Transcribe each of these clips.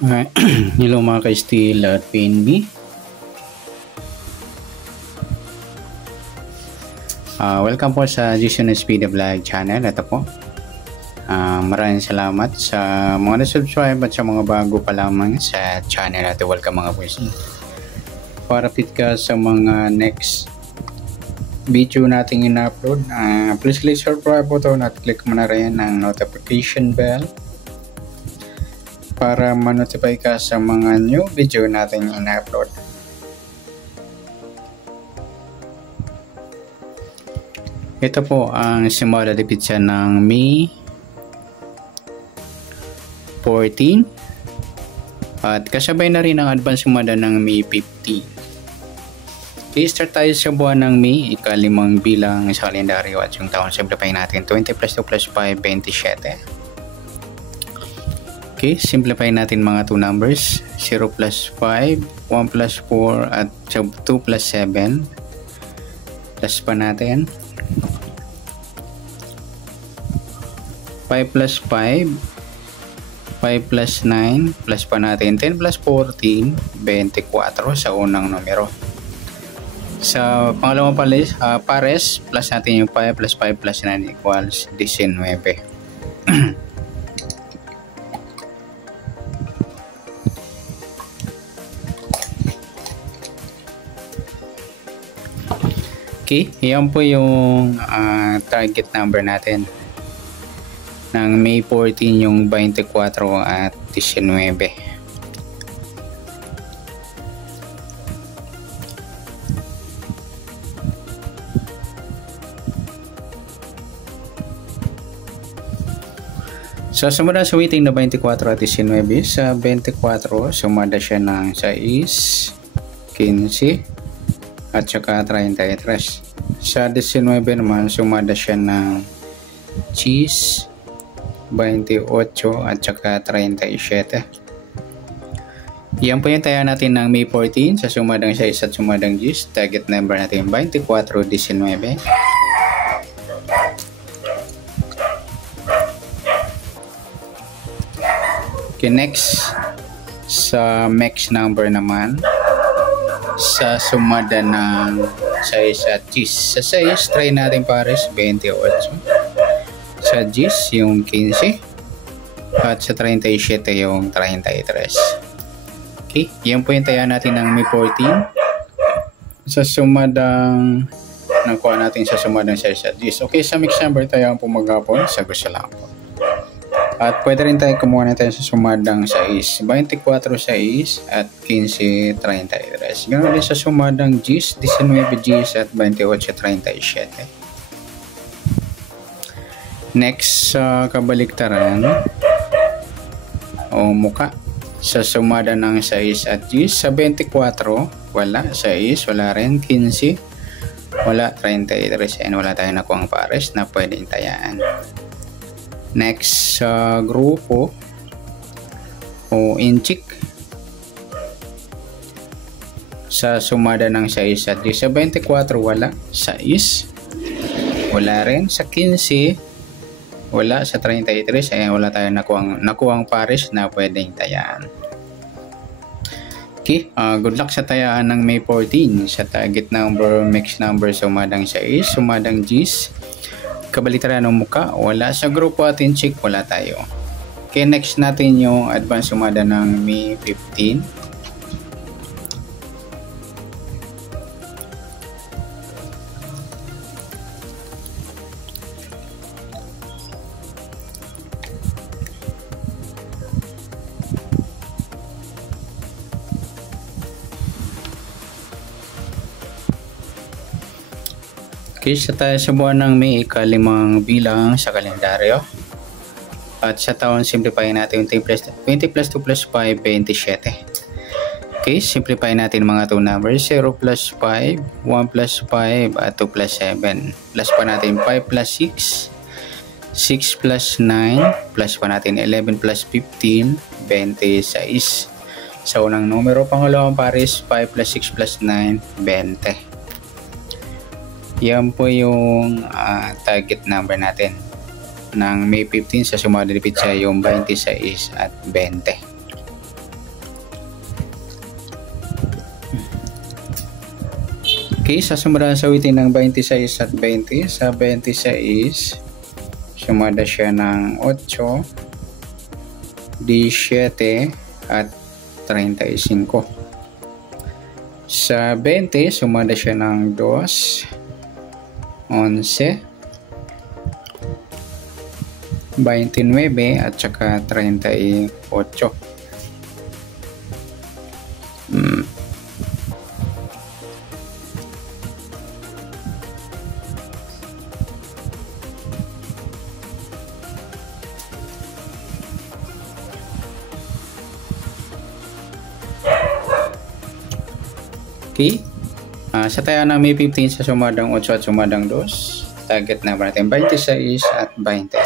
Alright. Hello mga ka-Steel at PNB. Welcome po sa Jason Speed Vlog channel. Ito po. Maraming salamat sa mga na-subscribe at sa mga bago pa lamang sa channel natin. Welcome mga boys. Para fit ka sa mga next video nating ina-upload, please click subscribe button at click mo na rin ang notification bell para ma-notify ka sa mga new video natin ina-upload. Ito po ang simula de pizza ng May 14 at kasabay na rin ang advance sumada ng May 15. I-start tayo sa buwan ng May, ika-5 bilang sa kalendaryo at yung taon simplify natin 20 plus 2 plus 5, 27. Okay, simplify natin mga 2 numbers, 0 plus 5, 1 plus 4 at 2 plus 7. Plus pa natin 5 plus 5, 5 plus 9, plus pa natin 10 plus 14, 24 sa unang numero. Sa pangalawang pares, plus natin yung 5 plus 5 plus 9 equals 19. Okay, yan po yung target number natin ng May 14, yung 24 at 19. So sumada sa waiting na 24 at 19, sa 24 sumada siya ng 6, 15 at saka 33. Sa 19 naman sumada siya ng 10, 28 at saka 37. Yan po yung taya natin ng May 14 sa sumadang 6 at sumadang 10. Target number natin 24, 19. Okay, next sa max number naman sa sumada ng 6 at 10. Sa 6 try natin pares 28, sa 10 yung 15 at sa 37 yung 33. Okay, yan po yung taya natin ng May 14 sa sumadang nakuha natin sa sumadang 6 at 10. Okay, sa mix number tayo po maghapon sa gusto lang po. At pwede rin tayo kumuha na tayo sa sumadang 6, 24 6 at 15, 33. Ganoon din sa sumadang 10, 19 10 at 28, 37. Next sa kabaliktaran o muka sa sumada ng 6 at 10, sa 24 wala, 6 wala rin, 15 wala, 33 and wala tayo nakuha ang pares na pwedeng tayaan. Next sa grupo o inchik sa sumada ng 6 at 10, sa 24 wala, 6 wala rin, sa 15 wala, sa 33 ay wala tayong nakuhang pares na pwedeng tayaan. Okay, good luck sa tayaan ng May 14 sa target number, mix number sumadang 6, sumadang 10, kabalitaran ng muka wala, sa grupo at inchik wala tayo. Okay, next natin yung advance sumada ng May 15. Okay, tayo sa buwan ng May, ika-5 bilang sa kalendaryo. At sa taon, simplify natin 20 plus 2 plus 5, 27. Okay, simplify natin mga 2 numbers, 0 plus 5, 1 plus 5 at 2 plus 7. Plus pa natin 5 plus 6, 6 plus 9, plus pa natin 11 plus 15, 26. Sa unang numero, pangalawang pares, 5 plus 6 plus 9, 20. Yan po yung target number natin ng May 15 sa sumada de pizza, yung 26 at 20. Okay, sa sumada sa awitin ng 26 at 20. Sa 26, sumada siya ng 8, 17 at 35. Sa 20, sumada siya ng 2, 11, 29 at saka 38. Okay. Sa tayo na may 15 sa sumadang 8 at sumadang 2. Target number natin 26 at 20.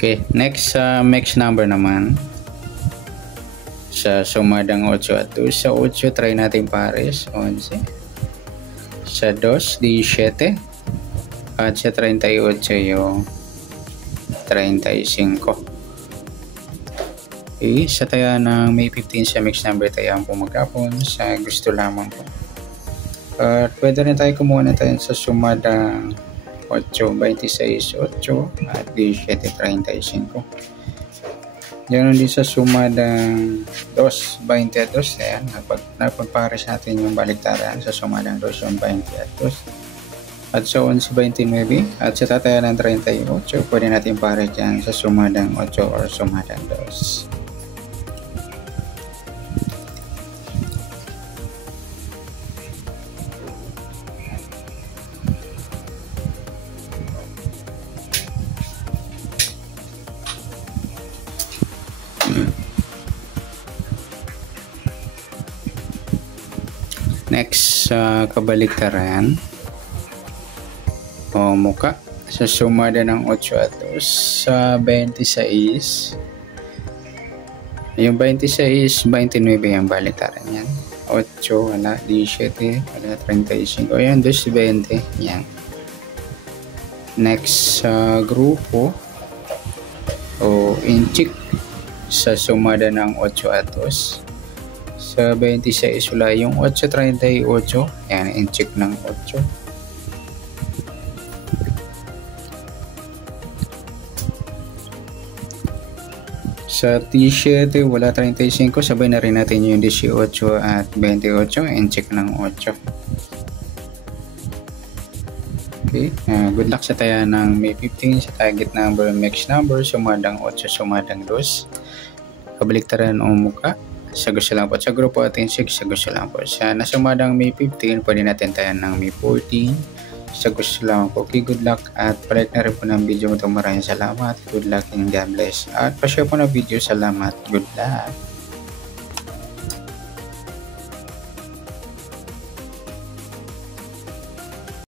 Okay, next sa max number naman. Sa sumadang 8 at 2. Sa 8, try natin pares, 11. Sa 2, 17. At sa 38 yung 35. Okay, sa tayo ng may 15 sa mix number tayo ang pumagkapon sa gusto lamang po. At pwede rin tayo kumuha na tayo sa sumadang 8, 26, 8 at 17, 35. Ganoon din sa sumadang 2, 20 at 2. Ayan, napagpares natin yung baliktaran sa sumadang 2, 20 at 2. At sa 11, 29 at sa tataya ng 38, pwede natin pares dyan sa sumadang 8 or sumadang 2. Next sa kabaliktaran o muka sa sumada ng 8 at 2 sa 26. Yung 26, 29 yung baliktaran yan. 8 wala, 17 wala, 35. O yan, 20 yan. Next sa grupo o inchik sa sumada ng 8 at 2. Sa 26 wala yung 8.38. Yan, in-check ng 8. Sa T7 wala 35. Sabay na rin natin yung 18 at 28. In-check ng 8. Okay. Good luck sa tayo ng May 15 sa target number, max number, sumadang 8, sumadang 2. Kabaliktaran o muka. Sa gusto lang po. Sa grupo atin 6, sa gusto lang po. Sa nasumadang May 15, pwede natin tayo ng May 14. Sa gusto lang po. Okay, good luck. At palike na rin po ng video ito. Maraming salamat. Good luck and God bless. At pa-share po ng video. Salamat. Good luck.